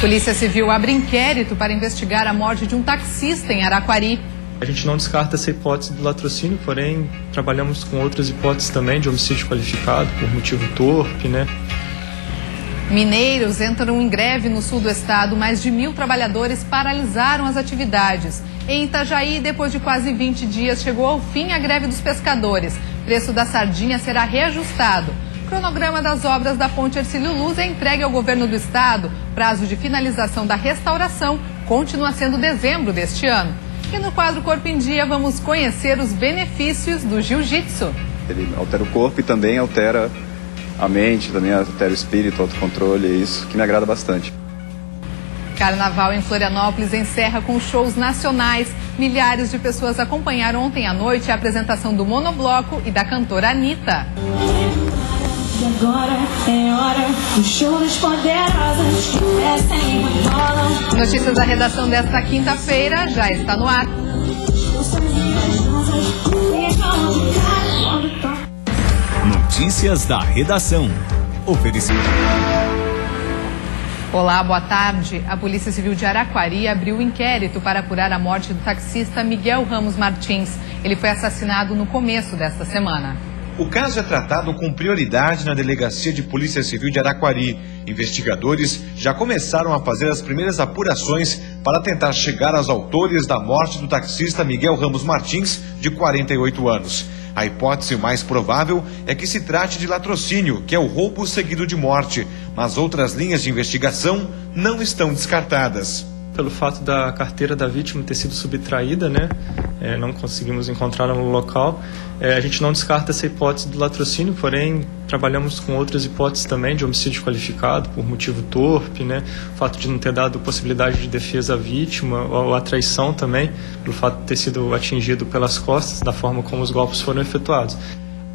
Polícia Civil abre inquérito para investigar a morte de um taxista em Araquari. A gente não descarta essa hipótese do latrocínio, porém trabalhamos com outras hipóteses também de homicídio qualificado por motivo torpe, né? Mineiros entram em greve no sul do estado. Mais de 1.000 trabalhadores paralisaram as atividades. Em Itajaí, depois de quase 20 dias, chegou ao fim a greve dos pescadores. Preço da sardinha será reajustado. Cronograma das obras da ponte Hercílio Luz é entregue ao governo do estado. Prazo de finalização da restauração continua sendo dezembro deste ano. E no quadro Corpo em Dia, vamos conhecer os benefícios do jiu-jitsu. Ele altera o corpo e também altera a mente, também altera o espírito, o autocontrole, é isso que me agrada bastante. Carnaval em Florianópolis encerra com shows nacionais. Milhares de pessoas acompanharam ontem à noite a apresentação do monobloco e da cantora Anitta. E agora é hora do show das poderosas que descem e rolam. Notícias da redação desta quinta-feira já está no ar. Notícias da redação. Oferecimento. Olá, boa tarde. A Polícia Civil de Araquari abriu inquérito para apurar a morte do taxista Miguel Ramos Martins. Ele foi assassinado no começo desta semana. O caso é tratado com prioridade na Delegacia de Polícia Civil de Araquari. Investigadores já começaram a fazer as primeiras apurações para tentar chegar aos autores da morte do taxista Miguel Ramos Martins, de 48 anos. A hipótese mais provável é que se trate de latrocínio, que é o roubo seguido de morte, mas outras linhas de investigação não estão descartadas. Pelo fato da carteira da vítima ter sido subtraída, né? Não conseguimos encontrá-la no local. A gente não descarta essa hipótese do latrocínio, porém trabalhamos com outras hipóteses também de homicídio qualificado por motivo torpe, né? O fato de não ter dado possibilidade de defesa à vítima, ou a traição também, pelo fato de ter sido atingido pelas costas, da forma como os golpes foram efetuados.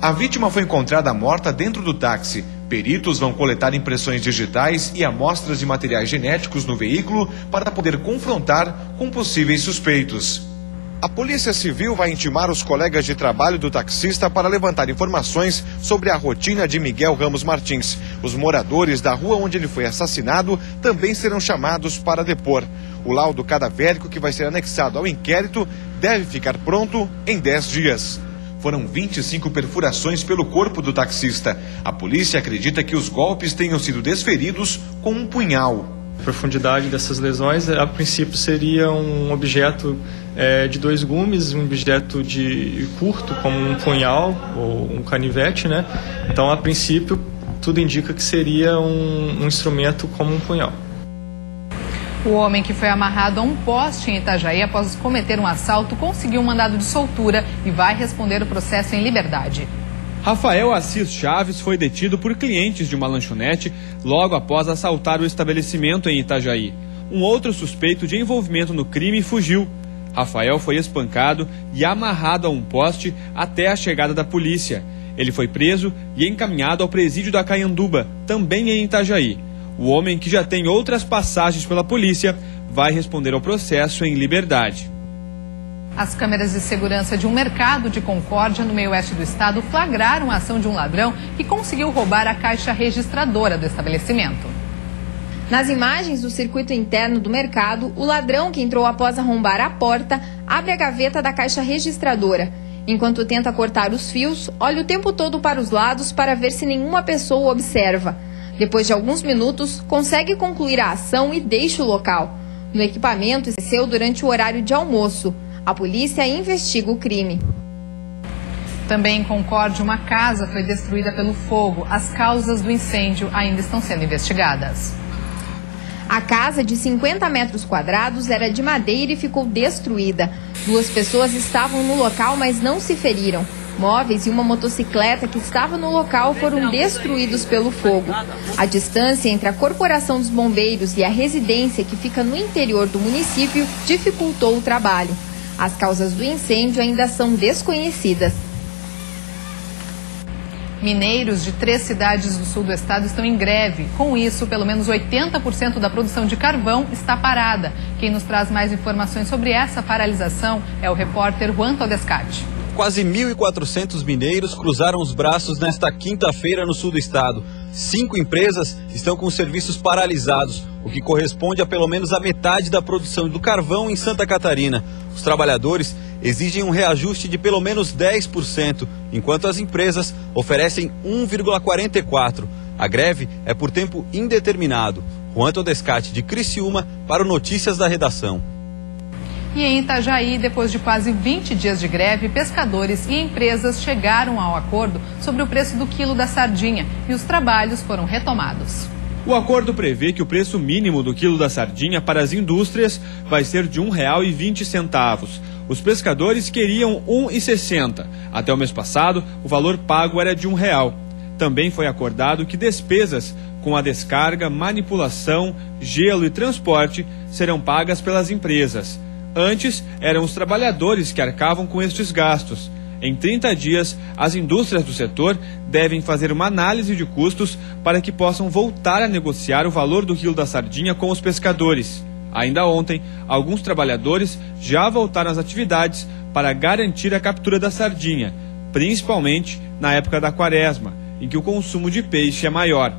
A vítima foi encontrada morta dentro do táxi. Peritos vão coletar impressões digitais e amostras de materiais genéticos no veículo para poder confrontar com possíveis suspeitos. A Polícia Civil vai intimar os colegas de trabalho do taxista para levantar informações sobre a rotina de Miguel Ramos Martins. Os moradores da rua onde ele foi assassinado também serão chamados para depor. O laudo cadavérico, que vai ser anexado ao inquérito, deve ficar pronto em 10 dias. Foram 25 perfurações pelo corpo do taxista. A polícia acredita que os golpes tenham sido desferidos com um punhal. A profundidade dessas lesões, a princípio, seria um objeto de 2 gumes, um objeto de curto, como um punhal ou um canivete, né? Então, a princípio, tudo indica que seria um instrumento como um punhal. O homem que foi amarrado a um poste em Itajaí após cometer um assalto conseguiu um mandado de soltura e vai responder o processo em liberdade. Rafael Assis Chaves foi detido por clientes de uma lanchonete logo após assaltar o estabelecimento em Itajaí. Um outro suspeito de envolvimento no crime fugiu. Rafael foi espancado e amarrado a um poste até a chegada da polícia. Ele foi preso e encaminhado ao presídio da Caianduba, também em Itajaí. O homem, que já tem outras passagens pela polícia, vai responder ao processo em liberdade. As câmeras de segurança de um mercado de Concórdia, no meio-oeste do estado, flagraram a ação de um ladrão que conseguiu roubar a caixa registradora do estabelecimento. Nas imagens do circuito interno do mercado, o ladrão, que entrou após arrombar a porta, abre a gaveta da caixa registradora. Enquanto tenta cortar os fios, olha o tempo todo para os lados para ver se nenhuma pessoa o observa. Depois de alguns minutos, consegue concluir a ação e deixa o local. No equipamento, esqueceu durante o horário de almoço. A polícia investiga o crime. Também em Concórdia, uma casa foi destruída pelo fogo. As causas do incêndio ainda estão sendo investigadas. A casa, de 50 metros quadrados, era de madeira e ficou destruída. 2 pessoas estavam no local, mas não se feriram. Móveis e uma motocicleta que estava no local foram destruídos pelo fogo. A distância entre a Corporação dos Bombeiros e a residência, que fica no interior do município, dificultou o trabalho. As causas do incêndio ainda são desconhecidas. Mineiros de 3 cidades do sul do estado estão em greve. Com isso, pelo menos 80% da produção de carvão está parada. Quem nos traz mais informações sobre essa paralisação é o repórter Juan Todescati. quase 1.400 mineiros cruzaram os braços nesta quinta-feira no sul do estado. 5 empresas estão com os serviços paralisados, o que corresponde a pelo menos a metade da produção do carvão em Santa Catarina. Os trabalhadores exigem um reajuste de pelo menos 10%, enquanto as empresas oferecem 1,44%. A greve é por tempo indeterminado. Juan Todescate, de Criciúma, para o Notícias da Redação. E em Itajaí, depois de quase 20 dias de greve, pescadores e empresas chegaram ao acordo sobre o preço do quilo da sardinha e os trabalhos foram retomados. O acordo prevê que o preço mínimo do quilo da sardinha para as indústrias vai ser de R$ 1,20. Os pescadores queriam R$ 1,60. Até o mês passado, o valor pago era de R$ 1. Também foi acordado que despesas com a descarga, manipulação, gelo e transporte serão pagas pelas empresas. Antes, eram os trabalhadores que arcavam com estes gastos. Em 30 dias, as indústrias do setor devem fazer uma análise de custos para que possam voltar a negociar o valor do quilo da sardinha com os pescadores. Ainda ontem, alguns trabalhadores já voltaram às atividades para garantir a captura da sardinha, principalmente na época da quaresma, em que o consumo de peixe é maior.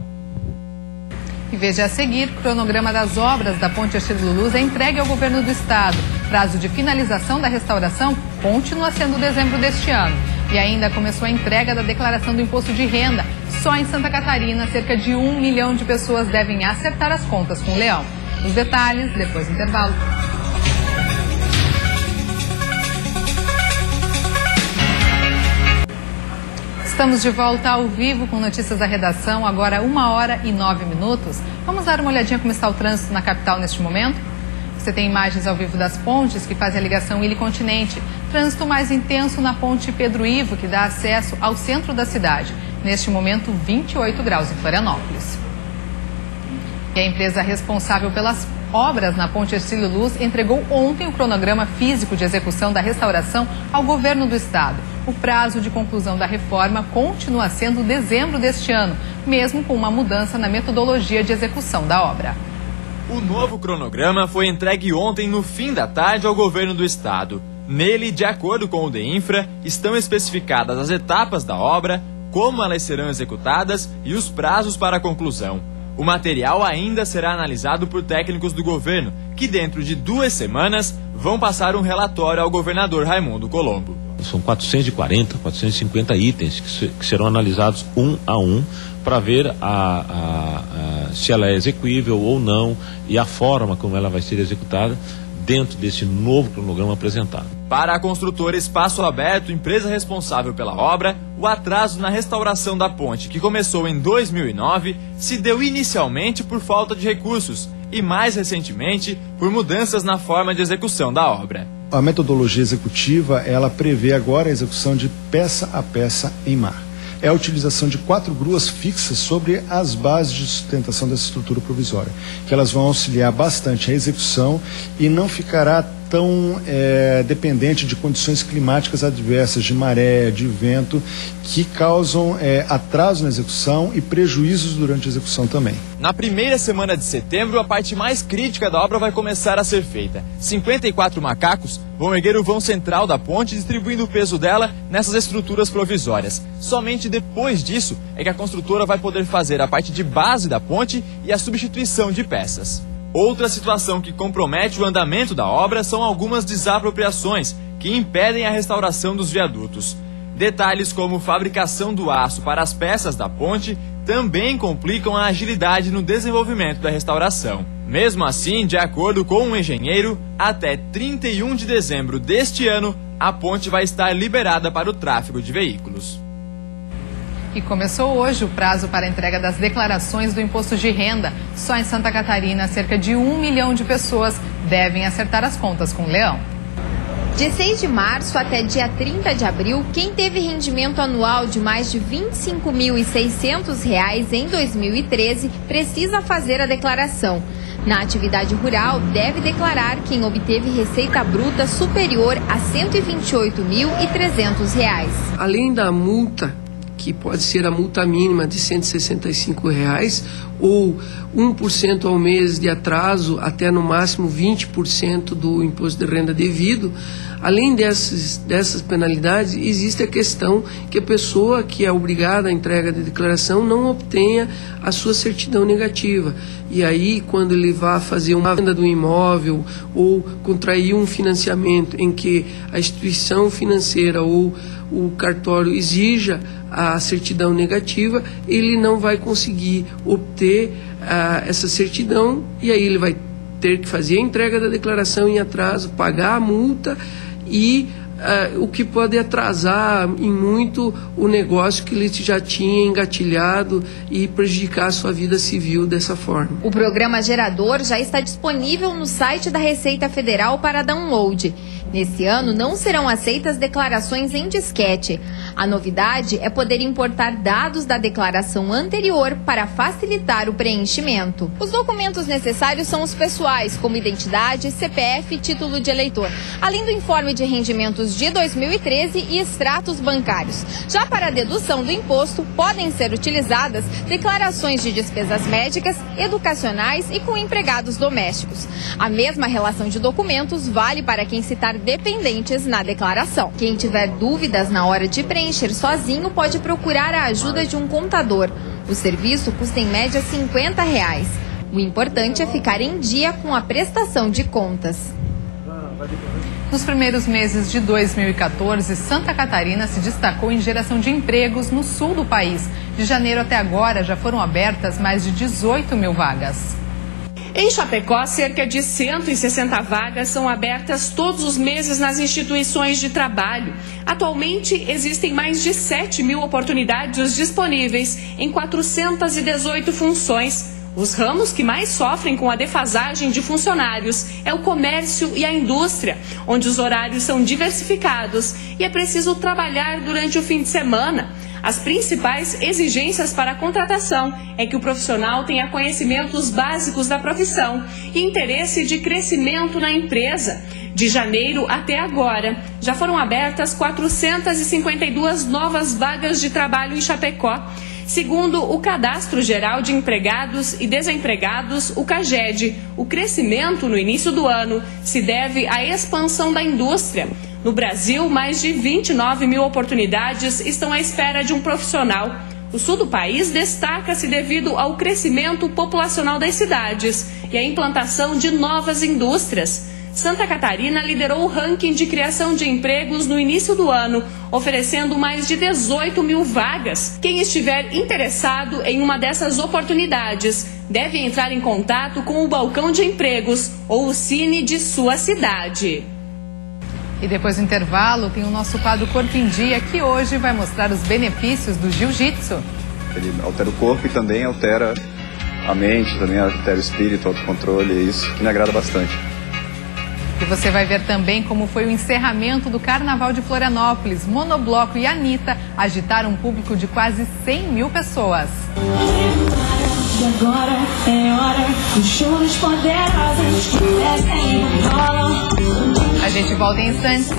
E veja a seguir, o cronograma das obras da Ponte Hercílio Luz é entregue ao governo do estado. Prazo de finalização da restauração continua sendo dezembro deste ano. E ainda começou a entrega da declaração do imposto de renda. Só em Santa Catarina, cerca de 1 milhão de pessoas devem acertar as contas com o Leão. Os detalhes depois do intervalo. Estamos de volta ao vivo com Notícias da Redação, agora 1h09. Vamos dar uma olhadinha como está o trânsito na capital neste momento? Você tem imagens ao vivo das pontes que fazem a ligação ilha-continente. Trânsito mais intenso na ponte Pedro Ivo, que dá acesso ao centro da cidade. Neste momento, 28 graus em Florianópolis. E a empresa responsável pelas obras na Ponte Hercílio Luz entregou ontem o cronograma físico de execução da restauração ao governo do estado. O prazo de conclusão da reforma continua sendo dezembro deste ano, mesmo com uma mudança na metodologia de execução da obra. O novo cronograma foi entregue ontem no fim da tarde ao governo do estado. Nele, de acordo com o DEINFRA, estão especificadas as etapas da obra, como elas serão executadas e os prazos para a conclusão. O material ainda será analisado por técnicos do governo, que dentro de 2 semanas vão passar um relatório ao governador Raimundo Colombo. São 440, 450 itens que serão analisados um a um para ver se ela é execuível ou não e a forma como ela vai ser executada dentro desse novo cronograma apresentado. Para a construtora Espaço Aberto, empresa responsável pela obra, o atraso na restauração da ponte, que começou em 2009, se deu inicialmente por falta de recursos e, mais recentemente, por mudanças na forma de execução da obra. A metodologia executiva, ela prevê agora a execução de peça a peça em mar. É a utilização de 4 gruas fixas sobre as bases de sustentação dessa estrutura provisória, que elas vão auxiliar bastante a execução e não ficará tão dependente de condições climáticas adversas, de maré, de vento, que causam atraso na execução e prejuízos durante a execução também. Na primeira semana de setembro, a parte mais crítica da obra vai começar a ser feita. 54 macacos vão erguer o vão central da ponte, distribuindo o peso dela nessas estruturas provisórias. Somente depois disso é que a construtora vai poder fazer a parte de base da ponte e a substituição de peças. Outra situação que compromete o andamento da obra são algumas desapropriações que impedem a restauração dos viadutos. Detalhes como fabricação do aço para as peças da ponte também complicam a agilidade no desenvolvimento da restauração. Mesmo assim, de acordo com um engenheiro, até 31 de dezembro deste ano, a ponte vai estar liberada para o tráfego de veículos. E começou hoje o prazo para a entrega das declarações do imposto de renda. Só em Santa Catarina, cerca de 1 milhão de pessoas devem acertar as contas com o Leão. De 6 de março até dia 30 de abril, quem teve rendimento anual de mais de R$ 25.600 em 2013 precisa fazer a declaração. Na atividade rural, deve declarar quem obteve receita bruta superior a R$ 128.300. Além da multa que pode ser a multa mínima de R$ 165 ou 1% ao mês de atraso até no máximo 20% do imposto de renda devido. Além dessas penalidades, existe a questão que a pessoa que é obrigada à entrega de declaração não obtenha a sua certidão negativa. E aí, quando ele vai fazer uma venda do imóvel ou contrair um financiamento em que a instituição financeira ou o cartório exija a certidão negativa, ele não vai conseguir obter essa certidão, e aí ele vai ter que fazer a entrega da declaração em atraso, pagar a multa, e o que pode atrasar em muito o negócio que ele já tinha engatilhado e prejudicar a sua vida civil dessa forma. O programa Gerador já está disponível no site da Receita Federal para download. Nesse ano, não serão aceitas declarações em disquete. A novidade é poder importar dados da declaração anterior para facilitar o preenchimento. Os documentos necessários são os pessoais, como identidade, CPF e título de eleitor, além do informe de rendimentos de 2013 e extratos bancários. Já para a dedução do imposto, podem ser utilizadas declarações de despesas médicas, educacionais e com empregados domésticos. A mesma relação de documentos vale para quem citar dependentes na declaração. Quem tiver dúvidas na hora de preencher sozinho pode procurar a ajuda de um contador. O serviço custa em média R$ 50. O importante é ficar em dia com a prestação de contas. Nos primeiros meses de 2014, Santa Catarina se destacou em geração de empregos no sul do país. De janeiro até agora, já foram abertas mais de 18 mil vagas. Em Chapecó, cerca de 160 vagas são abertas todos os meses nas instituições de trabalho. Atualmente, existem mais de 7 mil oportunidades disponíveis em 418 funções. Os ramos que mais sofrem com a defasagem de funcionários é o comércio e a indústria, onde os horários são diversificados e é preciso trabalhar durante o fim de semana. As principais exigências para a contratação é que o profissional tenha conhecimentos básicos da profissão e interesse de crescimento na empresa. De janeiro até agora, já foram abertas 452 novas vagas de trabalho em Chapecó. Segundo o Cadastro Geral de Empregados e Desempregados, o CAGED, o crescimento no início do ano se deve à expansão da indústria. No Brasil, mais de 29 mil oportunidades estão à espera de um profissional. O sul do país destaca-se devido ao crescimento populacional das cidades e à implantação de novas indústrias. Santa Catarina liderou o ranking de criação de empregos no início do ano, oferecendo mais de 18 mil vagas. Quem estiver interessado em uma dessas oportunidades deve entrar em contato com o balcão de empregos ou o Cine de sua cidade. E depois do intervalo, tem o nosso quadro Corpo em Dia, que hoje vai mostrar os benefícios do jiu-jitsu. Ele altera o corpo e também altera a mente, também altera o espírito, o autocontrole, é isso que me agrada bastante. E você vai ver também como foi o encerramento do Carnaval de Florianópolis. Monobloco e Anitta agitaram um público de quase 100 mil pessoas. E agora é hora dos shows poderosos que descem e rolam. A gente volta em instantes.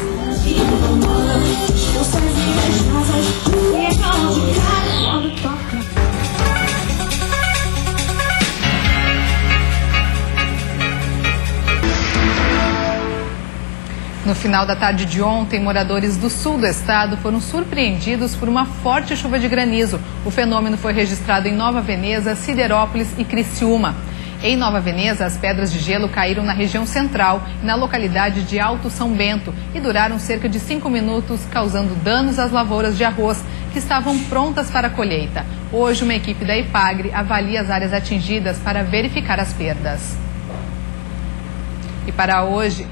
No final da tarde de ontem, moradores do sul do estado foram surpreendidos por uma forte chuva de granizo. O fenômeno foi registrado em Nova Veneza, Siderópolis e Criciúma. Em Nova Veneza, as pedras de gelo caíram na região central e na localidade de Alto São Bento e duraram cerca de 5 minutos, causando danos às lavouras de arroz que estavam prontas para a colheita. Hoje, uma equipe da Ipagre avalia as áreas atingidas para verificar as perdas. E para hoje,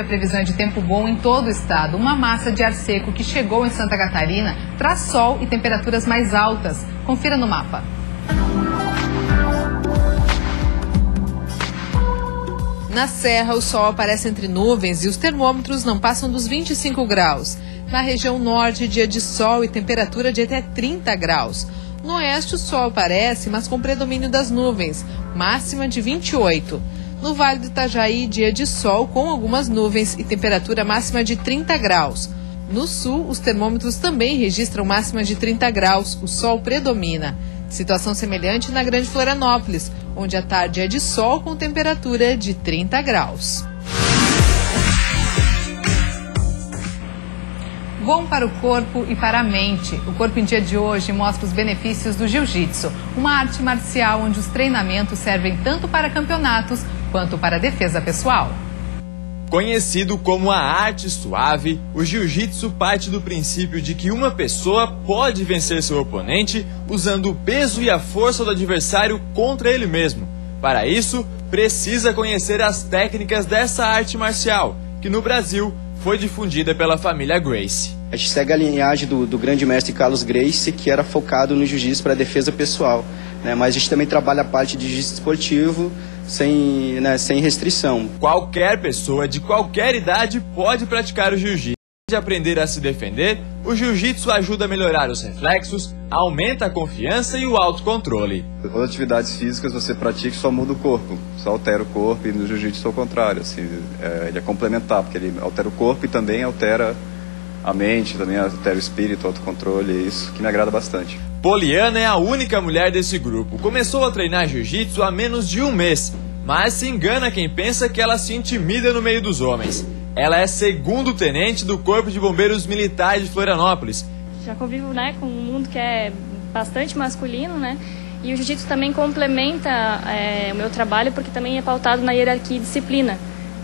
a previsão é de tempo bom em todo o estado. Uma massa de ar seco que chegou em Santa Catarina traz sol e temperaturas mais altas. Confira no mapa. Na Serra, o sol aparece entre nuvens e os termômetros não passam dos 25 graus. Na região norte, dia de sol e temperatura de até 30 graus. No oeste, o sol aparece, mas com predomínio das nuvens, máxima de 28. No Vale do Itajaí, dia de sol com algumas nuvens e temperatura máxima de 30 graus. No sul, os termômetros também registram máxima de 30 graus, o sol predomina. Situação semelhante na Grande Florianópolis, onde a tarde é de sol com temperatura de 30 graus. Bom para o corpo e para a mente. O Corpo em Dia de hoje mostra os benefícios do jiu-jitsu, uma arte marcial onde os treinamentos servem tanto para campeonatos quanto para a defesa pessoal. Conhecido como a arte suave, o jiu-jitsu parte do princípio de que uma pessoa pode vencer seu oponente usando o peso e a força do adversário contra ele mesmo. Para isso, precisa conhecer as técnicas dessa arte marcial, que no Brasil foi difundida pela família Gracie. A gente segue a linhagem do grande mestre Carlos Gracie, que era focado no jiu-jitsu para defesa pessoal, né? Mas a gente também trabalha a parte de jiu-jitsu esportivo sem restrição. Qualquer pessoa de qualquer idade pode praticar o jiu-jitsu. De aprender a se defender, o jiu-jitsu ajuda a melhorar os reflexos, aumenta a confiança e o autocontrole. Todas as atividades físicas você pratica só muda o corpo, só altera o corpo, e no jiu-jitsu é o contrário, assim, ele é complementar, porque ele altera o corpo e também altera a mente, também altera o espírito, o autocontrole, é isso que me agrada bastante. Poliana é a única mulher desse grupo. Começou a treinar jiu-jitsu há menos de um mês, mas se engana quem pensa que ela se intimida no meio dos homens. Ela é segundo-tenente do Corpo de Bombeiros Militar de Florianópolis. Já convivo, com um mundo que é bastante masculino, E o jiu-jitsu também complementa o meu trabalho, porque também é pautado na hierarquia e disciplina.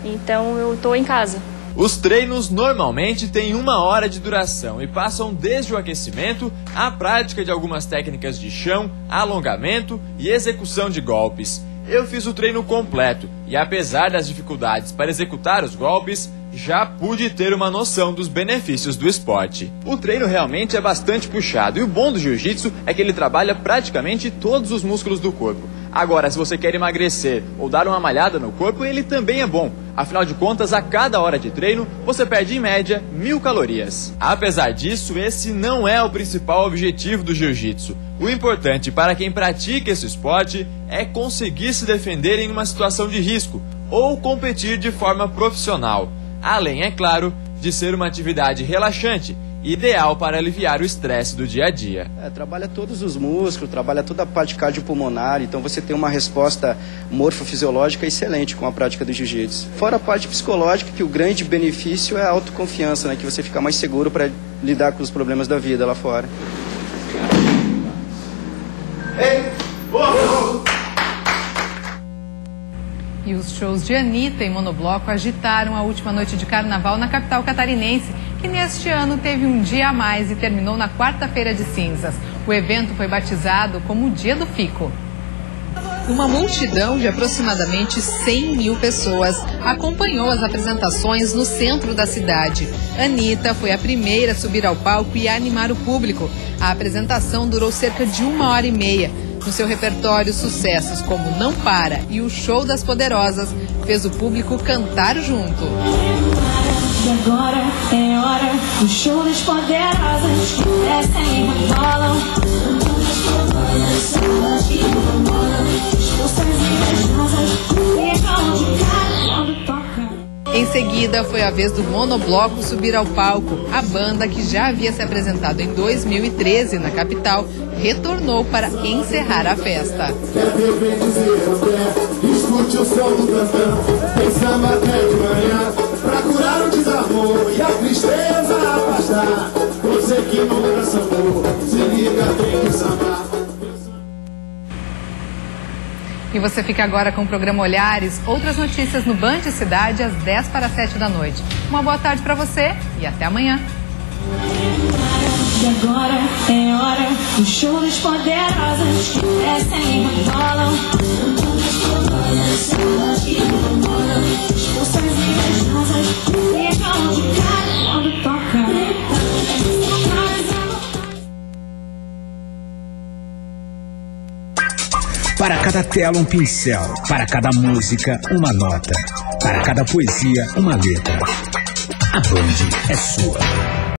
Então eu estou em casa. Os treinos normalmente têm 1 hora de duração e passam desde o aquecimento à prática de algumas técnicas de chão, alongamento e execução de golpes. Eu fiz o treino completo e, apesar das dificuldades para executar os golpes, já pude ter uma noção dos benefícios do esporte. O treino realmente é bastante puxado e o bom do jiu-jitsu é que ele trabalha praticamente todos os músculos do corpo. Agora, se você quer emagrecer ou dar uma malhada no corpo, ele também é bom. Afinal de contas, a cada hora de treino, você perde em média 1000 calorias. Apesar disso, esse não é o principal objetivo do jiu-jitsu. O importante para quem pratica esse esporte é conseguir se defender em uma situação de risco ou competir de forma profissional. Além, é claro, de ser uma atividade relaxante, ideal para aliviar o estresse do dia a dia. Trabalha todos os músculos, trabalha toda a parte cardiopulmonar, então você tem uma resposta morfofisiológica excelente com a prática do jiu-jitsu. Fora a parte psicológica, que o grande benefício é a autoconfiança, que você fica mais seguro para lidar com os problemas da vida lá fora. E os shows de Anitta em monobloco agitaram a última noite de carnaval na capital catarinense, que neste ano teve um dia a mais e terminou na quarta-feira de cinzas. O evento foi batizado como o Dia do Fico. Uma multidão de aproximadamente 100 mil pessoas acompanhou as apresentações no centro da cidade. Anitta foi a primeira a subir ao palco e a animar o público. A apresentação durou cerca de 1h30. No seu repertório, sucessos como Não Para e O Show das Poderosas fez o público cantar junto. E agora é hora do Show das Poderosas, que descem e rolam. Em seguida, foi a vez do monobloco subir ao palco. A banda, que já havia se apresentado em 2013 na capital, retornou para encerrar a festa. Escute o som do cantão, tem samba até de manhã, pra curar o desamor e a tristeza afastar. Você que nunca sambou, se liga, tem que sambar. E você fica agora com o programa Olhares, outras notícias no Band Cidade às 6:50 da noite. Uma boa tarde para você e até amanhã. E agora é hora do Show das Poderosas, que descem e rolam. Expulsões invejosas ficam de cara quando toca. Para cada tela um pincel, para cada música uma nota, para cada poesia uma letra. A Band é sua.